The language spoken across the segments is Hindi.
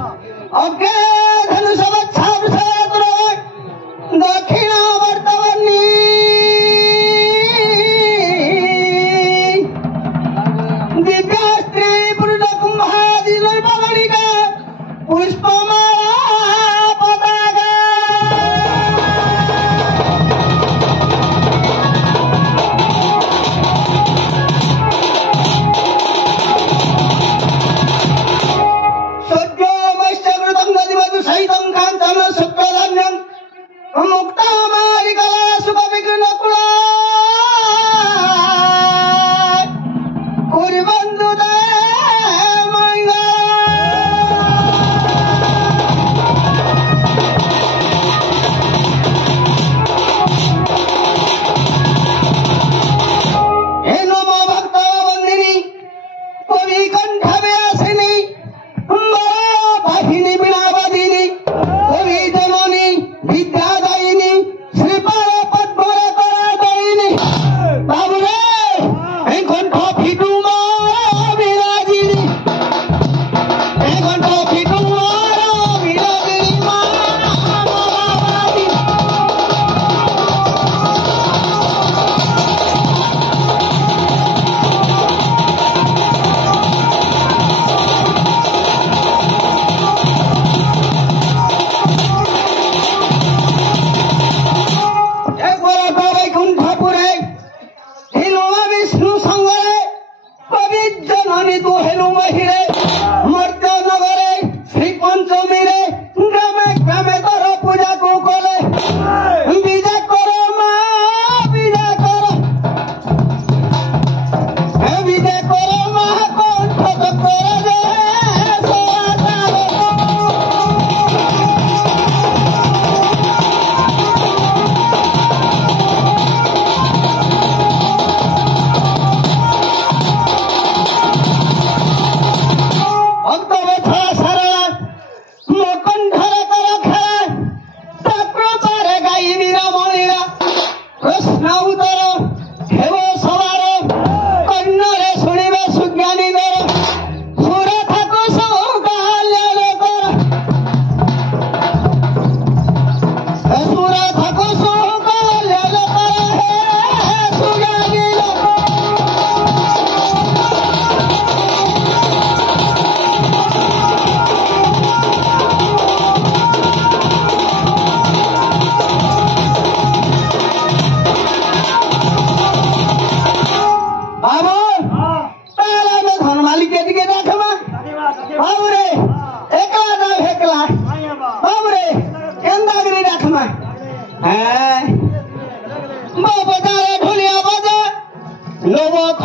अग्रे धनुषवत्सावृषयत्र दक्षिणावर्तवन्नी दिव्यास्त्री पुरुषकुम्भादि नैर्मणिका पुष्पमाला पताका सहितं कांचन शुक्लधन्यं मुक्तामालिकला सुखविघ्नकुला कुर्वन्तु ते हे नमो भक्तवन्दिनी कवि कंठव्यासिनी वाहिनी बिनावदिनी कवि जननी विद्यादायिनी श्रीपाद पद्मरतरादायिनी बाबुरे এই কণ্ঠ ফিটুমা বিরাজিনী এই কণ্ঠ ফিটুমা বিরাজিনী মা বাবাদি বৈকুণ্ঠপুরে হেলুমা বিষ্ণু সঙ্গরে কবি জননী তু হেলু মহিরে মর্ত্যনগরে শ্রী পঞ্চমীরে গ্রামে গ্রামে তোর পূজা কুকলে বিজা কর মা বিজা কর বিজা কর মা কণ্ঠ করে দে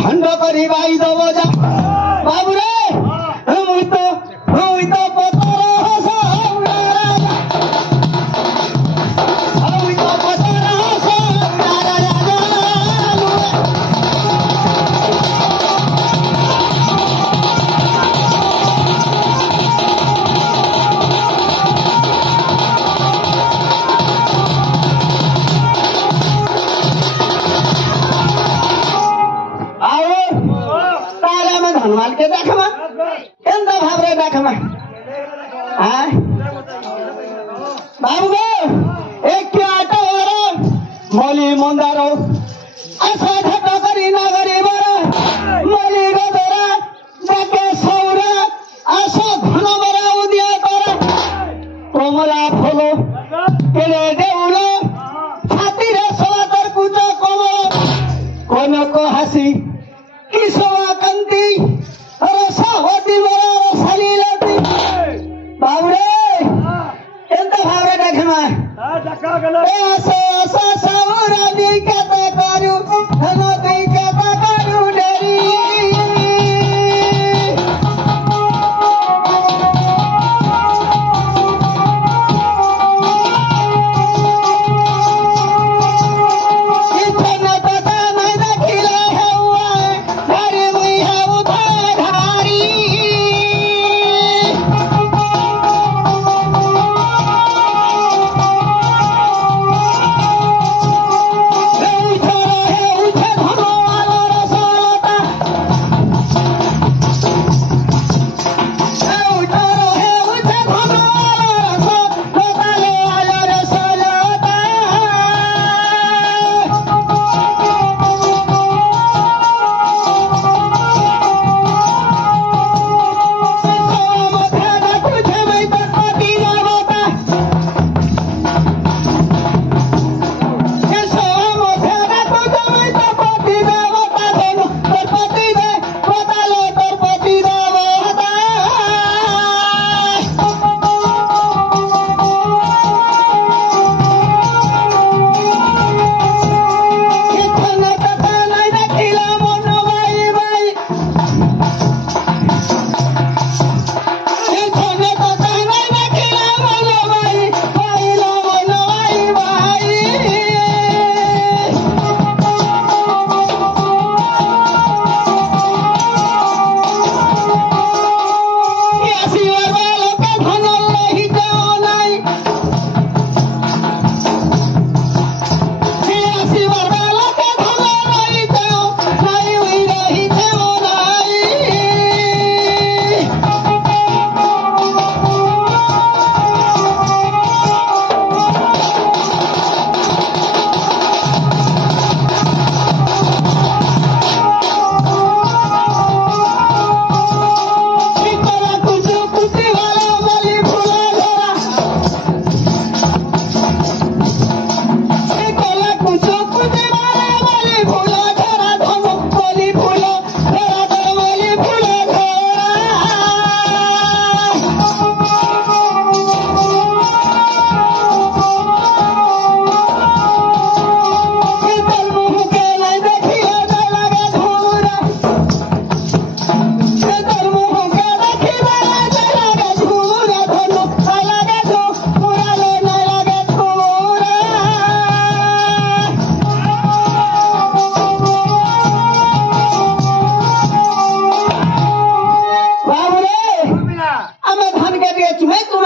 खंड करी बाई दो बजा बाबुरे मुई तो पतर हसौरा राजा मुई तो पतर हसौरा राजा धनवाल के देखमा एंदा भावरे देखमा हां बाबू गो एक के आटा वरो मोली मंदारो आशा घट करी नगरी वरो मोली गदरा जाके सौरा आशा घन बरा उदिया तोरा कोमला फलो केले देउलो छाती रे सवातर कुच कोमल कोन को हसी किसवा कंती रसावती बरा रसलीलती बाबुरे एंत भावरे देखमा डका गलो ऐसा ऐसा सावरा दी कहता करू धनो दी कहता करू डेरी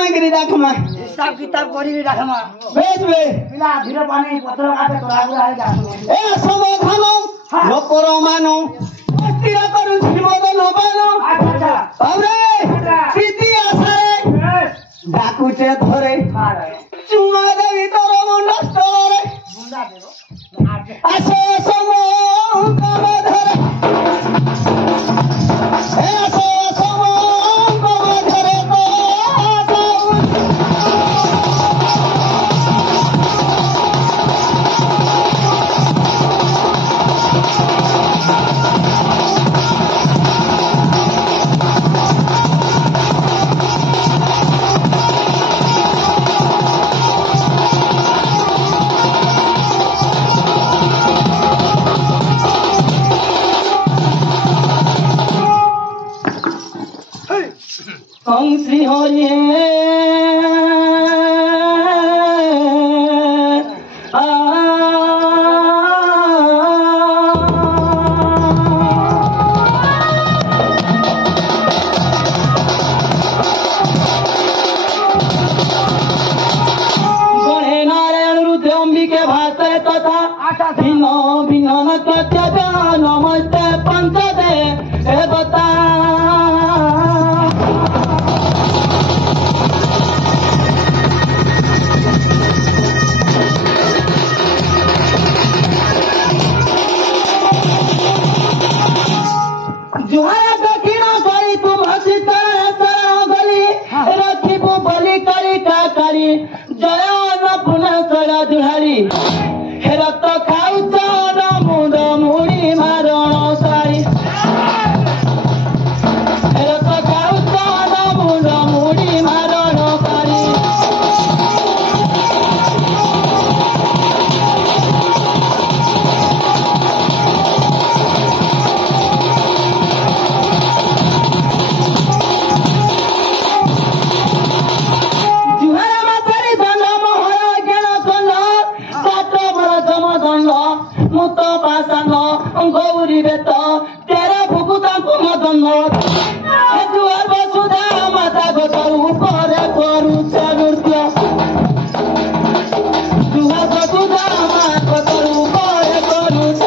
मांगरी रखमा हिसाब किताब करी रखमा बेच बे पिला धीरे पानी पत्र काटे तो आगु आए जा ए समाधान लोकर मानो अस्थिर करू श्रीमदन बानो अच्छा अरे सिद्धि आसारे डाकुचे धरे चुमा देवी तोर मुंड स्तरे मुंडा देबो आसे समो कम धरे ए आसे समो कम धरे तो ओम श्री हरि गणे नारायण रुद्र अंबिके भाषे तथा भिन्न भिन्न नृत्य नमस्ते पंचदे देवता जुहारा दक्षिण करी तुम हसीतर शरण गली रखिबु बलि करी का करी जय न पुनः सरा दुहारी हेरत खाऊ चन मुंड मुड़ी मारण साई हेरत खाऊ चन मुंड मुड़ी मारण साई जुहारा मातरी दंड मोहर ज्ञान दंड सात बड़ जम दंड मुत पाषाण गौरी बेत तेरा भुकुता कुम दंड जुहार वसुधा माता गोचरू करे करुछ नृत्य जुहार वसुधा माता गोचरू करे करुछ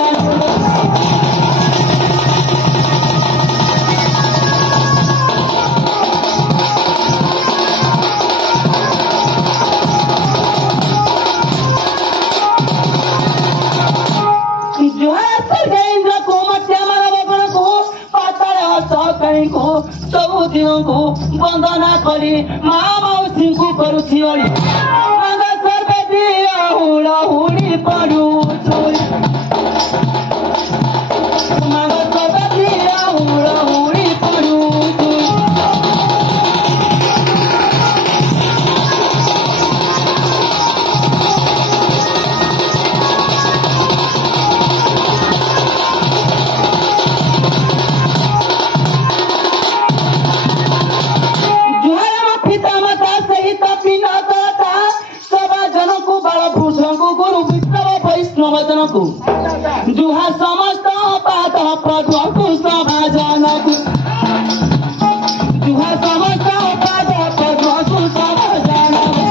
जुहार सर्गेन्द्र को मध्य मानव को पाताल सहकारी को सबुदियों को वंदना करी माँ मौसी को करुछि ओली मांग सर्वे दिया हुड़ा हुड़ी पड़ू चोरी मांग सर्वे दिया हुड़ा हुड़ी पड़ू चोरी जुहार पिता माता सहित पिना करता सभा जन को बाल भूषण को गुरु विष्णव वैष्णव जन को जुहार समस्त पाद प्रभु को सभा जन को जुहार समस्त पाद प्रभु को सभा जन को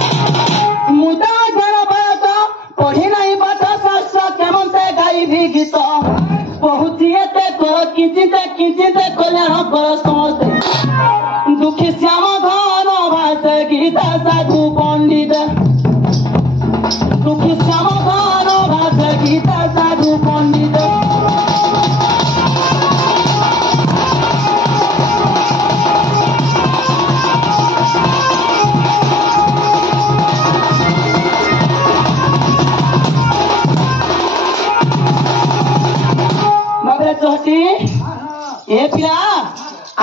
मुदा जन बात पढ़ी नहीं पाठ शास्त्र केमन से गाई भी गीत बहुतिए ते कर किंचित कल्याण कर समस्ते दुखी श्याम धन भाष गीता साधु पंडित दुखी श्याम धन भाष गीता साधु पंडित बाबरे चहटी ए पिला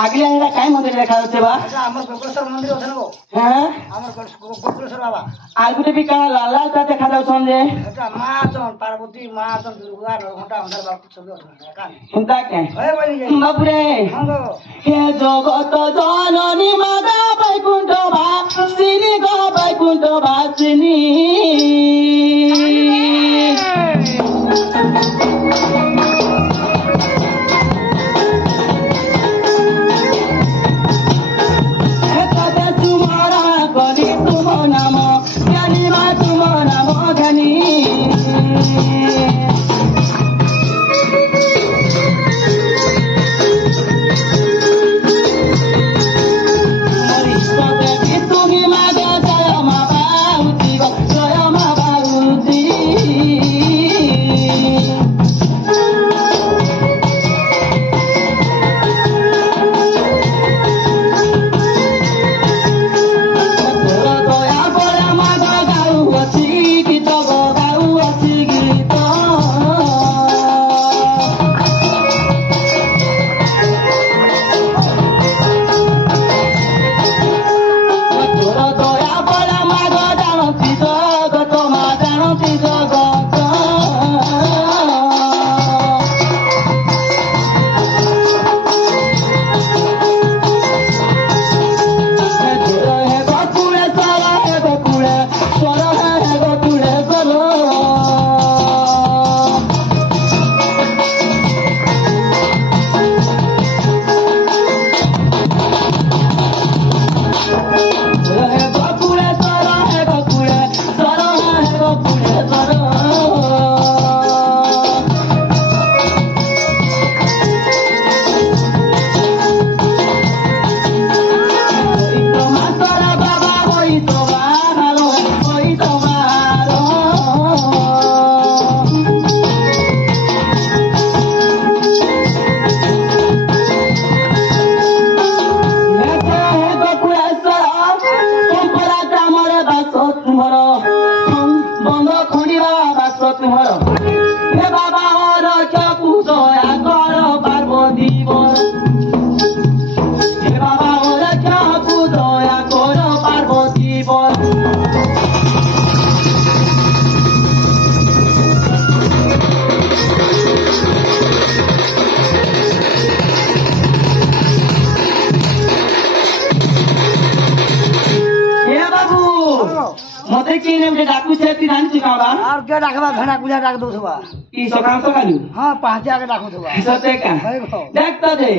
आगले आला काय मंदिर देखा होते बा हमर गोकुलेश्वर मंदिर ओथन गो हां हमर गोकुलेश्वर बाबा आर गुटे भी काना लाल लाल ता देखा जाउछन जे এটা মা চন পার্বতী মা চন দুর্গা নরঘটা অন্ধর বাপু ছবি ওঠে কান हिंता के ওই বলি যাই बाबरे হঙ্গো हे जगत जननी मागा बैकुंठ भासिनी ग बैकुंठ भासिनी और क्या डाकबा घना गुजा डाक दो थोबा ई सकाम सकालू हां पांचे आके डाको थोबा सते का देख तो दे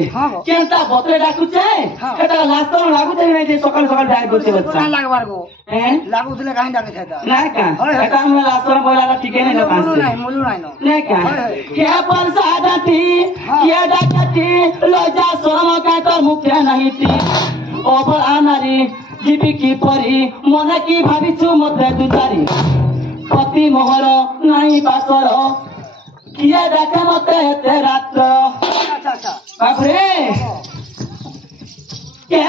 केनता बतरे डाकू छे एटा लास्तो लागू छे नै जे सकाल सकाल डाक दो छे बच्चा ना लागबार को हैं लागू थले काहे डाके छे ता ना का एटा हम लास्तो बोलाला ठीक है ना मुलु नाही नो ना का के पर सादाती के डाकती लजा शरम का तो मुख्य नहीं थी ओपर आनारी जीवी की परी मन की भाबिछु मते दुतारी पति मोहर नाही बासर किए डाके मते हेते रात्र अच्छा अच्छा बापरे के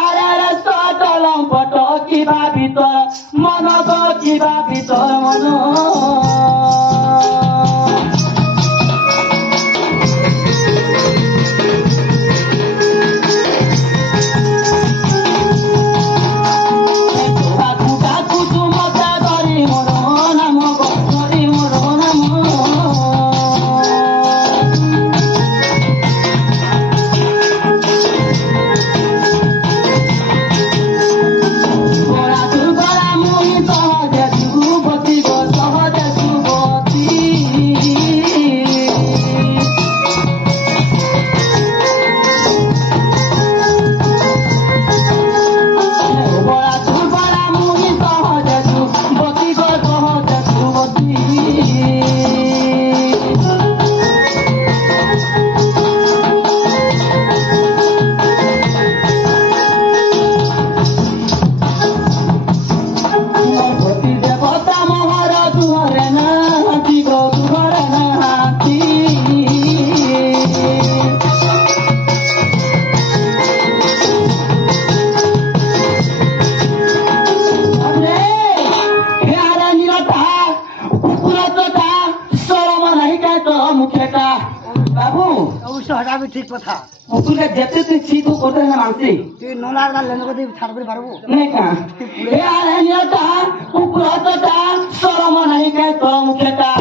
आरे सटलम पट किबा भितर मन गो किबा भितर मन ठीक कथा मुकुलका जेते ते सीधो कोते ना मानसी तू नोलार का लेनो कदी छाड़बे पारबो नहीं का ए आरे नियता उपरतटा शरम नहीं के तो मुखेटा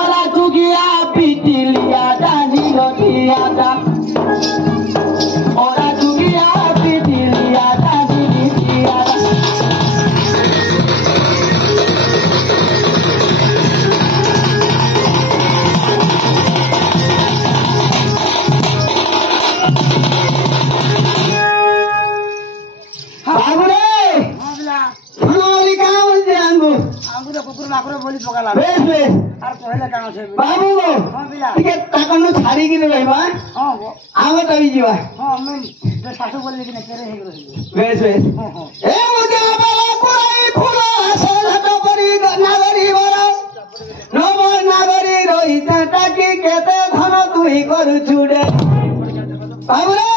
ओला जुगिया पिटिलिया जानी लगिया दा ओला जुगिया पिटिलिया जानी लगिया दा আর কহিলে কাম আছে বাবু হ্যাঁ বিলা টিকে তাকনো ছাড়ি কি রইবা হ্যাঁ গো আমি তাই ଯିବା হ্যাঁ আমি যে শাশু বলে কি না কেরে হই গেল বেশ বেশ হ্যাঁ হ্যাঁ এ মুজে বালা পুরাই ফুল আসে হাত করি নাগরি বড় নব নাগরি রইতে টাকি কেতে ধন তুই করছু রে বাবু রে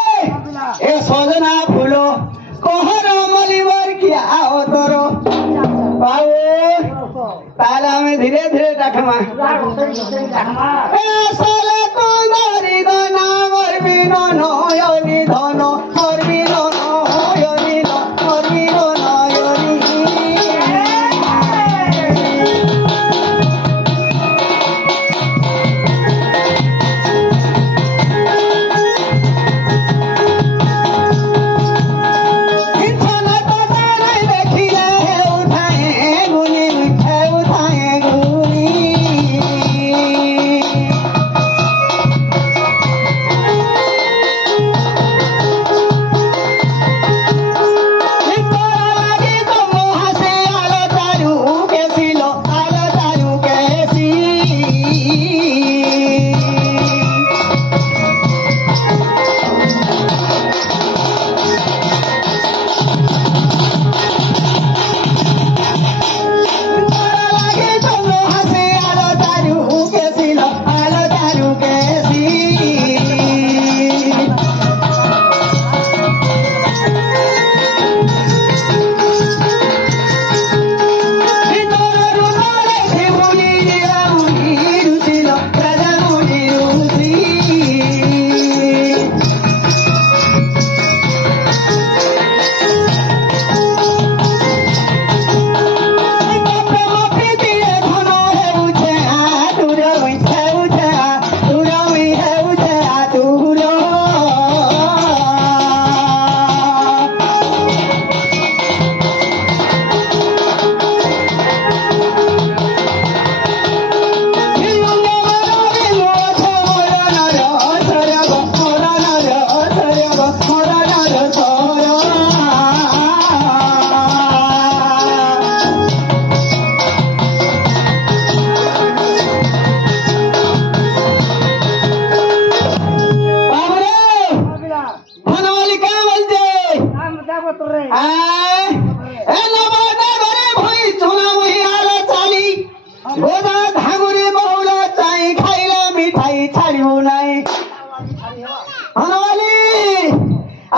এ সজনা ফুল কহর মলিবর কি আও তোর বাবু তাহলে আমি ধীরে ধীরে ডাকমা এ সলে কুন্দরি দনা মরবি নয়নি ধন মরবি নয়নি মরবি নয়নি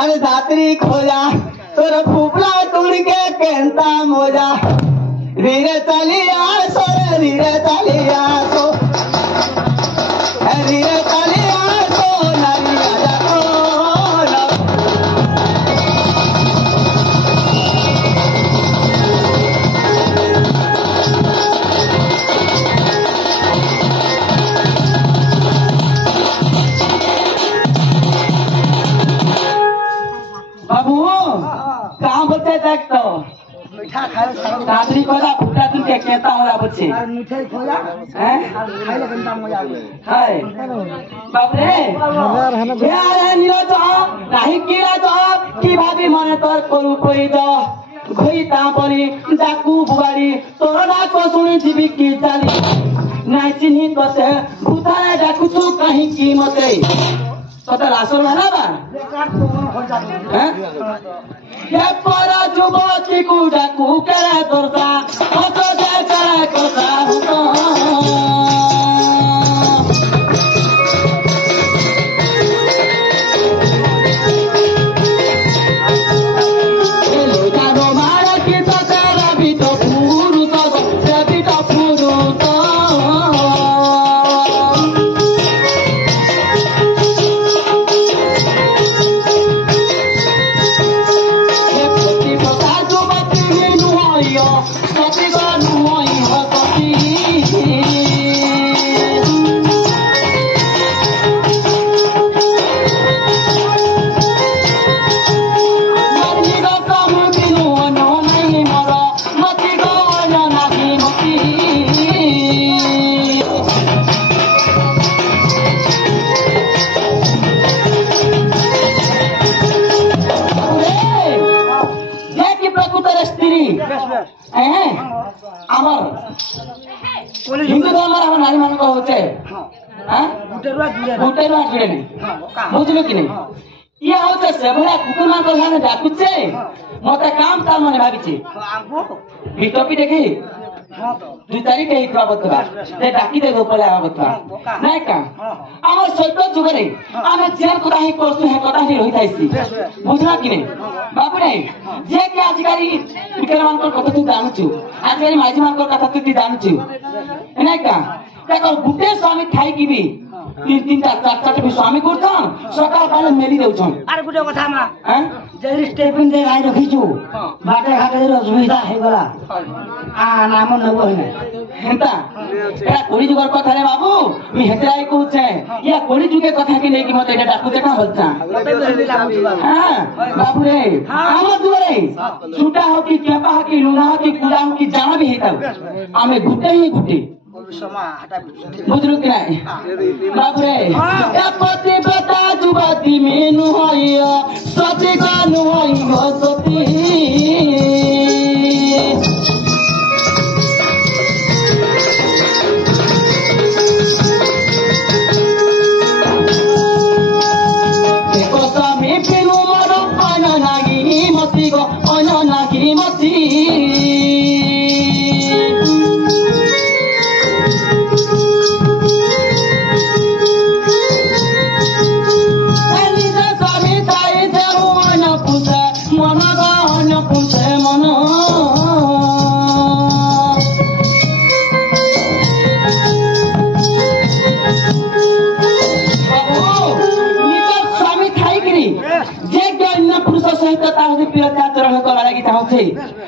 अरे दात्री खोजा तोर फुफला तुड़ के केंता मोजा धीरे चलिया सो धीरे चलिया सो धीरे चलिया सो नरिया सो बाबू कहाँ बच्चे देख तो मीठा खाए सारा दादरी खोजा फुटा तुम के कहता हूँ बच्चे और मिठाई खोजा हैं और खाइले गंदा मजा आवे हाय बाप रे यार नीला तो नहीं किला तो की भाभी माने तोर करू कोई तो कोई तापरी डाकू बुगाड़ी तोर ना को सुनी जीवी की चाली नहीं चिन्ही तो से भूतारे डाकू तू कहीं कीमत है तो रासुर है बा बेकार तो मन हो जाते हैं ये परा जुबती को डाकू करे तोरता तो दे करे कोता हुतो Happy birthday, नारी मान को होते हां हां गुटेरुआ जुड़े नहीं हां का बुझलो कि नहीं ये होते से भला कुकुर मान को साने डाकुचे मते काम काम माने भाबिचे आगो बिटोपी देखी हां तो 2 तारीख के हितवा बतवा ते डाकी दे गोपले आ बतवा नाही का हमर सैतो जुगरे आमे जेल को नाही कोसु है कथा ही रही थाइसी बुझला कि नहीं बाबू नहीं जे के आजकारी विक्रम मान को कथा तू जानछु आजकारी माझी मान को कथा तू जानछु नाही का देखो गुटे स्वामी खाई की भी 3 4 4 भी स्वामी करछन सकाल काले मेली देउछन अरे गुटे कथा मा हैं जे स्टेपिंग दे राई रखिछु बाटे घाटे असुविधा हे गला आ नाम न होइना हेंता एरा कोली जुगर कथा रे बाबू मी हेतराई कहूछे या कोली जुगे कथा के लेकी मते एटा डाकू देखा होलचा मते बेली लागु हां बाबू रे हमर दुरे छुटा हो कि केपा हो कि लुना हो कि कुला हो कि जाना भी हेता आमे गुटे ही गुटे समा हटा बुझलु कि नाही बाबू रे या पति बता जुबाती मेनु होइयो सती गानु होइयो सती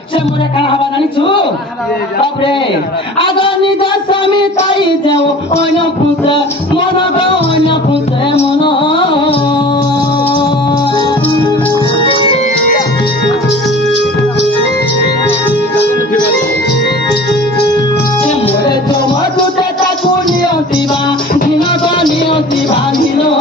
से मोरे काना हवा नानी छु बाप रे आगो निज स्वामी ताई देव ओन पुसे मन गो ओन पुसे मन मोरे तो मधु देता कुनियंती बा दिन गनियंती बा दिनो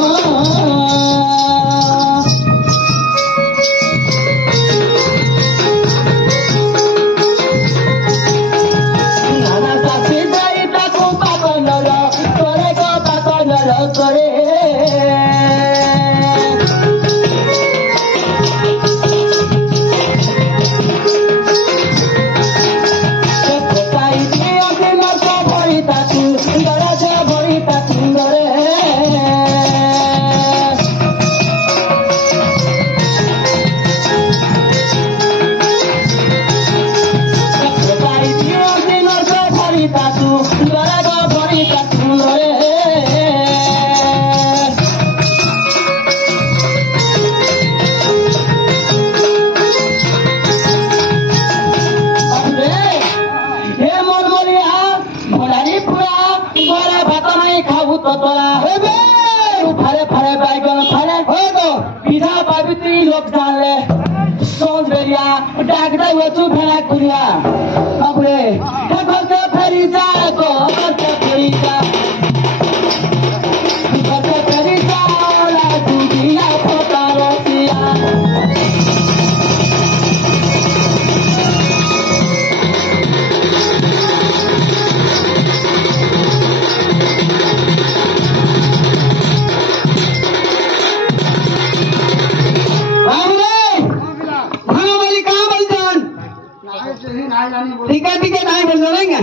ठीक है नहीं बोल रहेंगे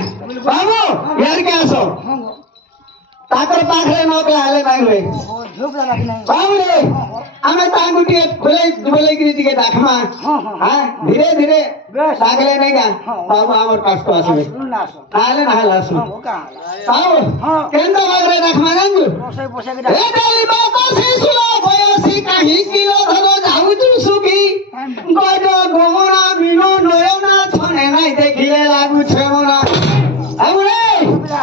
बाबू यार क्या सो ताकर पाखरे नौकरी हाले नहीं हुए बाबू रे हमें तांगुटी बोले कि दिखे दाखमा हां धीरे धीरे सागले नहीं का बाबू हमर कष्ट आसे नाले ना लासु बाबू केंद्र भागरे दाखमा गंगु ए दाली बाको सिसुला बयसी काहि किलो धरो जाऊ तू सुखी गडो गोमना बिनु नयना छने नाही देखिले लागु छेमना बाबू रे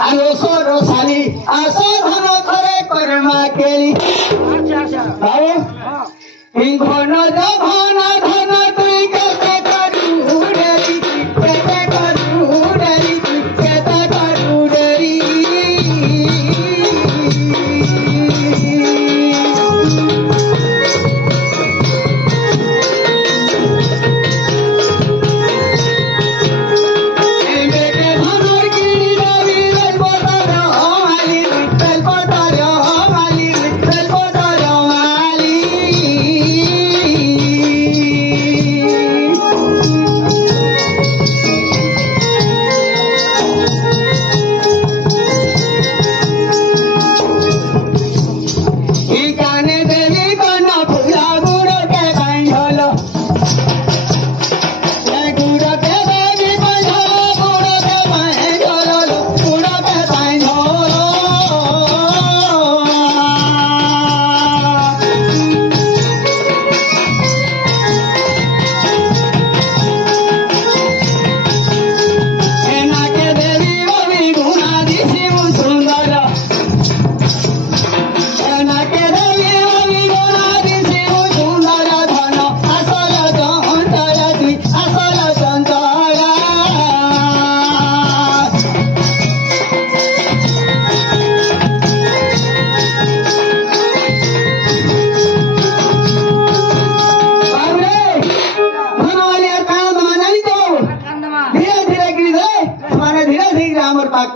आलो सोरो साली आसो धन करे कर्मा केली अच्छा बाबू घन जघन धन तुई केते करू डेरी केते करू डेरी केते करू डेरी एमे के धनर किनी रवि रे बदर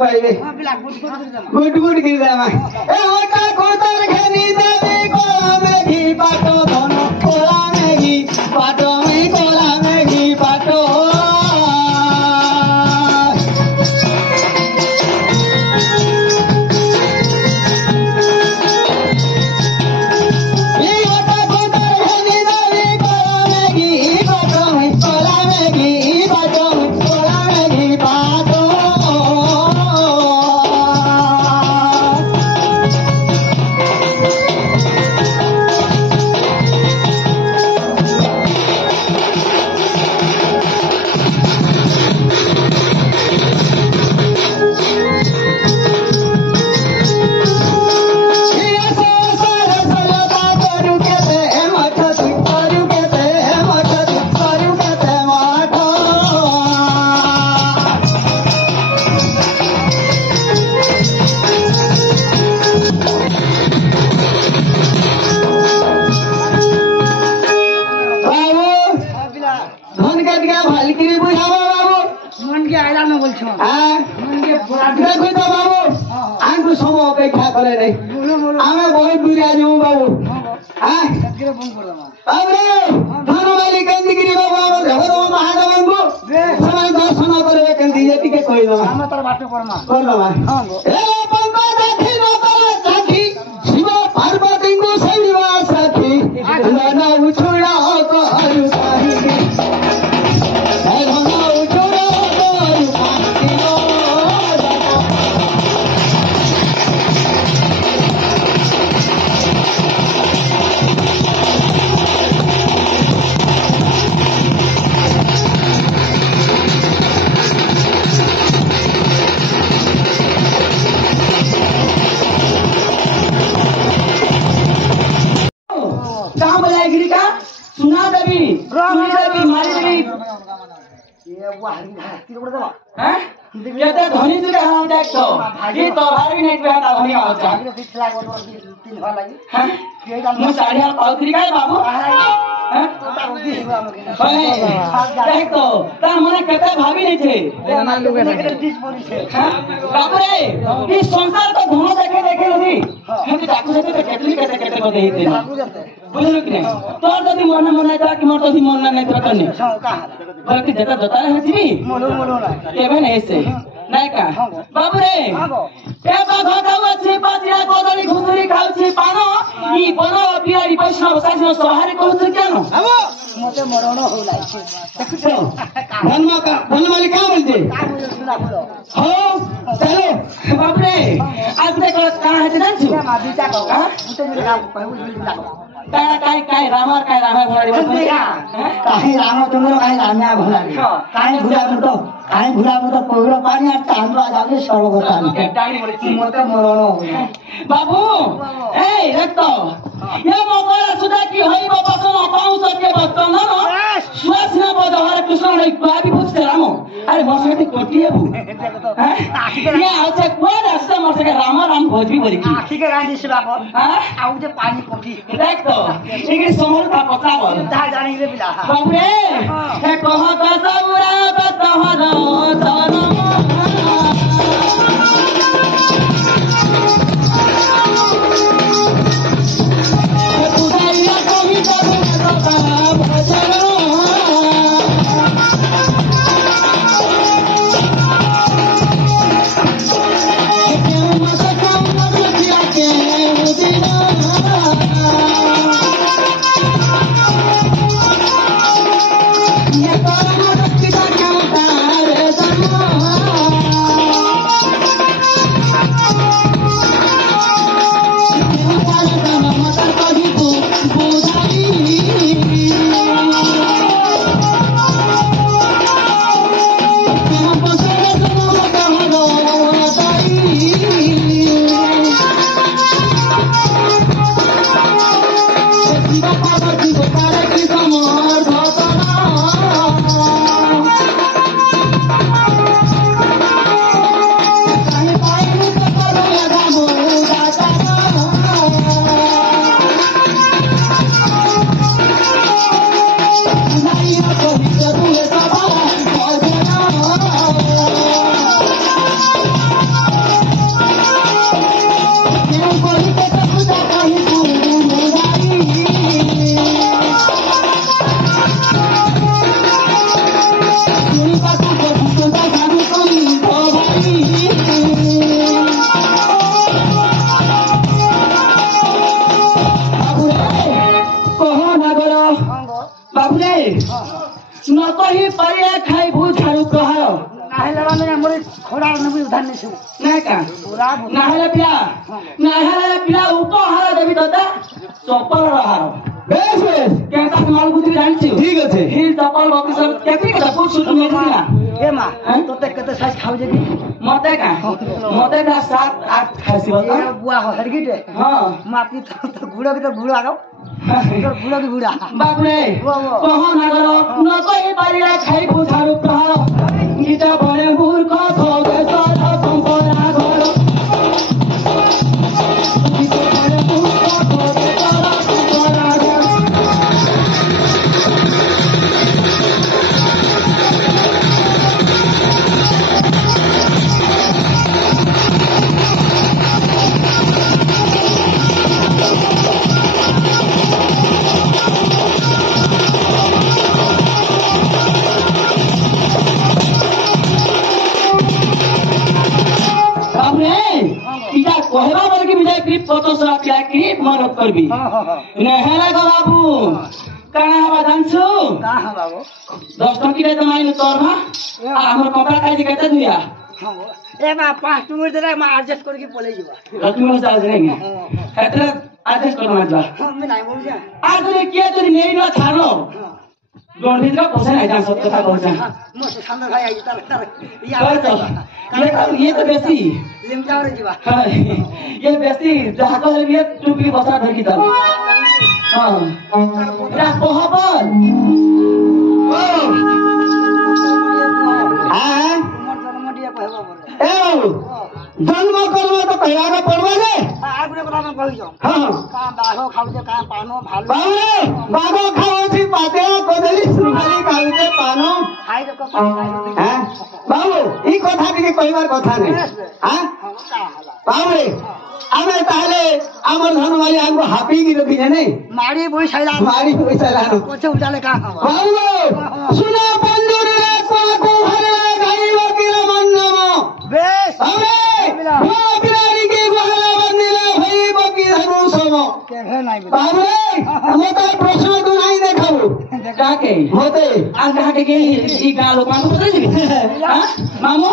पाइबे बिला गुड गुड गिरजामा ए ओटा कोतर खेनी देवी कोला में घी पाटो दोनों कोला में घी पाटो में कोला में घी पाटो कहते धनी तुले हम देखो ये तोहार भी नहीं बेटा धनी आ जा तीन भर लगी हां मु साड़िया पाउत्री काय बाबू हां देख तो ता मने कते भाभी नहीं थे मान लो के हां बाबू रे इस संसार तो धनो देखे देखे नहीं हम डाकू से केतली केते केते को देई थे बुझलो कि नहीं तोर जदी मन मन था कि मोर तो मन नहीं था तने बल्कि जता जता है जी मोलो मोलो ना केबे नहीं से नहीं का बाबू रे ए बाघा वछि पातिया कोदली घुसरी खाउछि पानो ई बनो पियारी वैष्णव साजनो सहारे कहउछ केनो आबो मते मरण होलाइ छै देखछो धनमाली का बोलते हो चलो बाबू रे आज देखो कहां है जानछु बीटा को हां उते मेरे का कहउ काय रामा भोलारी काहे रामा तुमरो काहे रामा भोलारी काहे भुला तो पगलो पानी आ तांदरा जाके सर्वगतानी डाणी मरछि मते मरण बाबू ए देखतो ये मोगरा सुधा की होई बाबा सुनो पाऊ सके बच्चा न श्वास न बद हरे कृष्ण रे बाबी पूछते रामो अरे बसके कोटिए बु ये आछे कोन रास्ता मरसे के राम भोजबी बोली की आखी के रानी से बाबू हां आउ जे पानी कोटी देखतो इके समोर का पता बोल ता जानी रे बिला बाबू रे हे कह का सबरा बतहर ये न कही परिया खाई भू झाड़ू कहारो नाहे लगा में हमरे खोड़ा नबी उधार नहीं छु नहीं का नाहे पिला उपहार देवी दादा चप्पल रहा बेस बेस केता माल बुद्धि जानि छु ठीक আছে हिल चप्पल बॉक्स सब केतरी का फुट सुट में ना ए मा तो ते कते साइज खाव जेबी मते का 7 8 खासी बता ए बुआ हो हरगिटे हां मापी तो गुड़ा के तो गुड़ा आगो तो गुड़ा की गुड़ा बाप रे कहो ना करो न कोई परिया खाई भू झाड़ू कहारो गीता बड़े मूर्ख थोगे साधा संपरा घरो गीता बड़े मूर्ख थोगे साधा संपरा घरो कहबा बोल कि मुझे क्रिप फोटो से क्या क्रिप मदद करबी नेहला का बाबू काना हवा जानछु का हा बाबू 10 टकी रे तमाई न तोर हा हमर कपड़ा काजी केते दुया ए बा 5 मिनट दे मैं एडजस्ट करके बोले जीवा रत्न चार्ज नहीं एतरे एडजस्ट करना जा मैं नहीं बोल जा आज रे किया तोरी नहीं न छानो गणित का क्वेश्चन है जान सब कथा क्वेश्चन मुझे सामने भाई आई तर ये तो बेसी लिमजाओ रे जीवा ये बेसी जहां को ये टूपी बसा धर की तर हां रा कोहबर हां जन्म कर्म तो कहला का पड़वा रे आगुने बता मैं कहि जाऊं हां का बाघो खाऊ जे का पानो भालो बाघो खाओ छी पाते कोदली सुखाली खाऊ जे पानो खाई तो का हां बाबू ई कथा के कहबार कथा नै हां बाबू रे आमे ताले हमर धनवाली हमको हापी की रखी है नै मारी बोई छैला पछे उठाले का बाबू सुना बंदूरी रे को हरे गाई वकील मन्नमो बेस अरे वो बिरारी के गहरा बंदिला भई बकी धनु समो के है नहीं बाबू रे मते प्रश्न तू नहीं देखाऊ का के मते आज कहा के ई गालो मानो पता छी हां मामो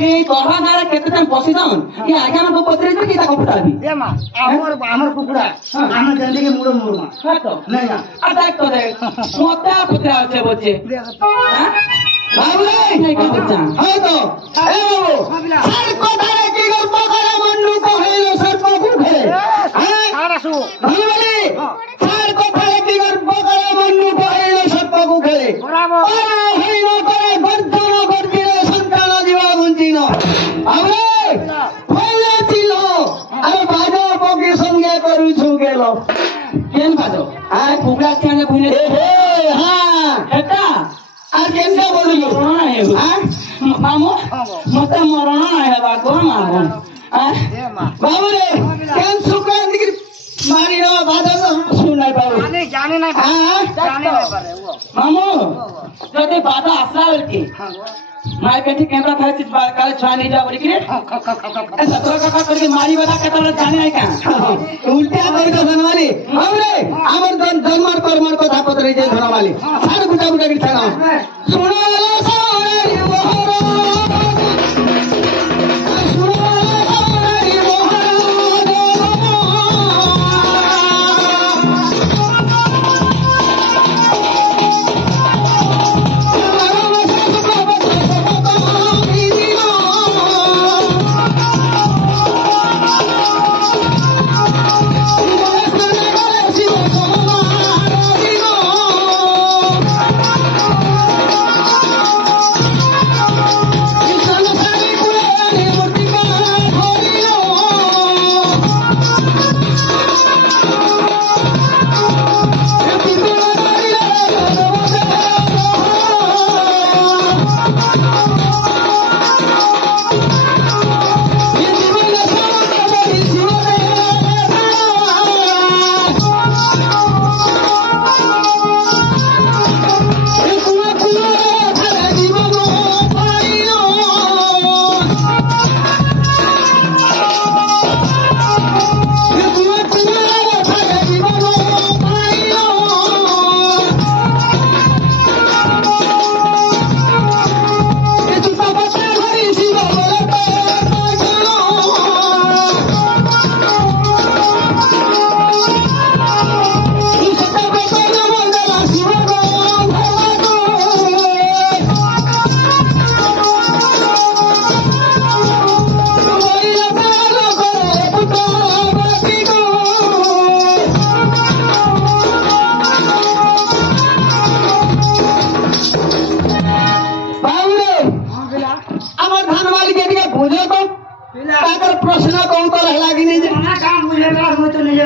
ये तोरा नारे केते टाइम पसिदन ये आगे हमको पत्रे छी की ता कपटाबी ए मा हमर कुकुड़ा हम जल्दी के मुड़ो मुड़ो हां तो नहीं ना आ देख तो देख मोटा पुत्रा আছে बच्चे हां बाबू रे नहीं का बच्चा हां तो ए बाबू हर कोठारे की गल्प करे मन्नू को हेलो सर को कुखे हां सारा सु भले हर कोठारे की गल्प करे मन्नू को हेलो सर को कुखे बराबर हेलो करे बर्धन कर दिले संतान जीवा गुंजिनो आबे होले दिलो अरे बाजो पोकी संगे करू छु गेलो केन बाजो आ कुकड़ा के ने भुने ए हां हेता আর কেনটা বলিলো না হে মামু মতে মরণ না হেবা কো মামু বাবু রে কেন সুকান দিকে মারি র বাদা শুনাই বাবু জানে না জানে না পারে ও মামু যদি বাদা আসলা বলকি माय बेटी कैमरा था चित बार काले छान नहीं जा बड़ी कि ऐसा तो करके मारी बता के तो जाने नहीं का उल्टा करी तो धनवाली हमरे हमर धनमार परमार कथा पत्र जे धनवाली सार गुटा गुटा की थाना सुनो वाला सारी मोहरा सुनो वाला सारी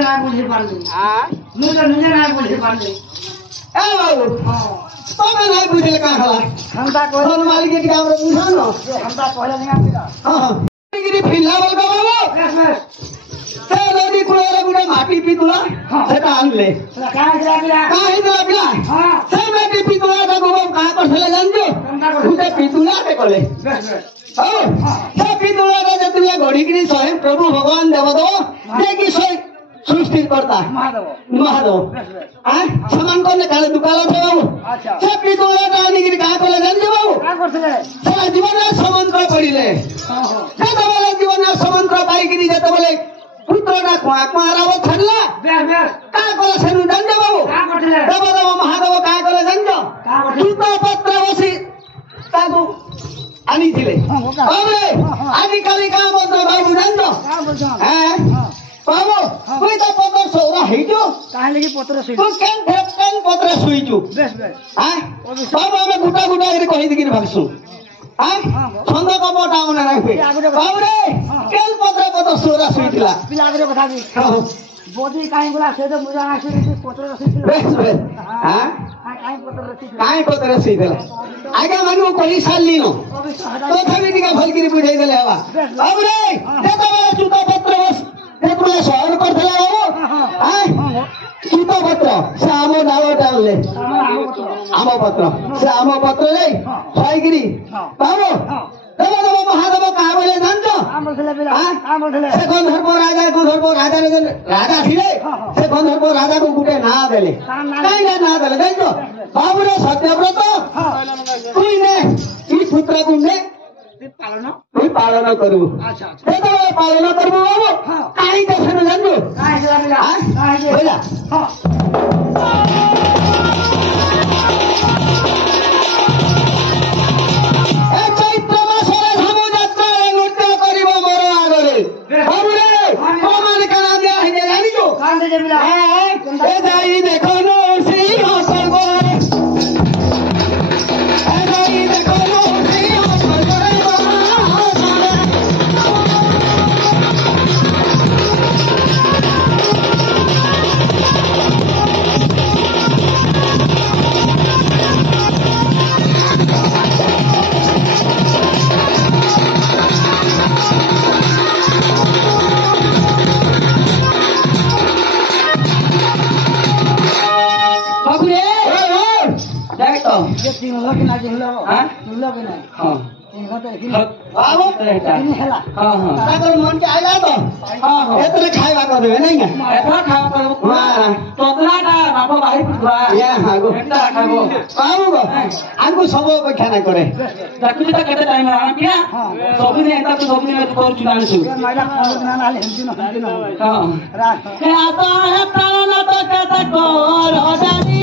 না বুঝি পারলি নিজে না বুঝি পারলি এ বাবু তবে নাই বুঝলে কাঁ হলা হামতা কইল মালিক কে আমরা বুঝানো হামতা কইল নিয়া হ্যাঁ গিরি ফিল্লা বলবা বাবু সে নদী কুড়ে গুড়ে মাটি পিতুলা সেটা আনলে কাহি দিলা পিলা সে মাটি পিতুলা তাকে কাঁ করলে জানছো গুটে পিতুলা কে কলে সে পিতুলা যেতবে গড়িকি স্বয়ং প্রভু ভগবান দেবদেব দেখি সৃষ্টির কর্তা মহাদেব সমান করলে কালে দুকাল আছে বাবু সে পিতুলাটা আনিকি কাঁ কলে জানছো বাবু সে জীবনের সমন্ত্র পড়িলে যেতবে জীবনের সমন্ত্র পাইকি যেতবে পুত্রটা কুয়া কুয়ারাব ছাড়লা কাঁ কলে সেনু জানছো বাবু দেবদেব মহাদেব কাঁ কলে জানছো জুত পত্র বসি তাকে আনিছিলে আজিকালি কাঁ বলতো বাবু জানছো হ্যাঁ বাবু তুই তো পত্র সৌরা হইছো তুই কেন পত্র শুইছু হ্যাঁ বাবু আমি গুটা গুটা করে কহি দিকি ভাবছু হ্যাঁ ছন্দ কপটা মনে রাখবে বাবু রে কেন পত্র সৌরা শুইছিলা বদি কাই গুলা সে তো মুজা আসি পত্র রসিছিল হ্যাঁ কাই পত্র রসিছিল আগে মানু কই সারলি ন তো থামি টিকা ভলকিরি বুঝাই দেলে হবা বাবু রে যেতবেলে চুত পত্র যেতবেলে শহর করথলা বাবু হ্যাঁ চুত পত্র সে আম ডালটা আনলে আম পত্র সে আম পত্র নেই ছয়গিরি বাবু দেবদেব মহাদেব কাহা বলে জানছো সে গন্ধর্ব রাজা রাজা ছিলে সে গন্ধর্ব রাজাকে গুটে না দেলে কাই না দেলে জানছো বাবুরে সত্যব্রত তুই নে তুই পুত্রକୁ নে তুই পালন করবু যেতবে পালন করবু বাবু কাই দেখেন জানছো मन के आइला तो एतरे खाइबा कर देबे नहीं एतरा खाइबा कर तोतलाटा बाबा भाई पुतवा या हागो एटा खाबो बाबू गो आगु सब अपेक्षा ना करे देखु त केते टाइम आ पिया सब दिन एता तो सब दिन कर चुनान छु माइला खाना ना आले हमती न हां हे आता है प्राण तो केते कर जानी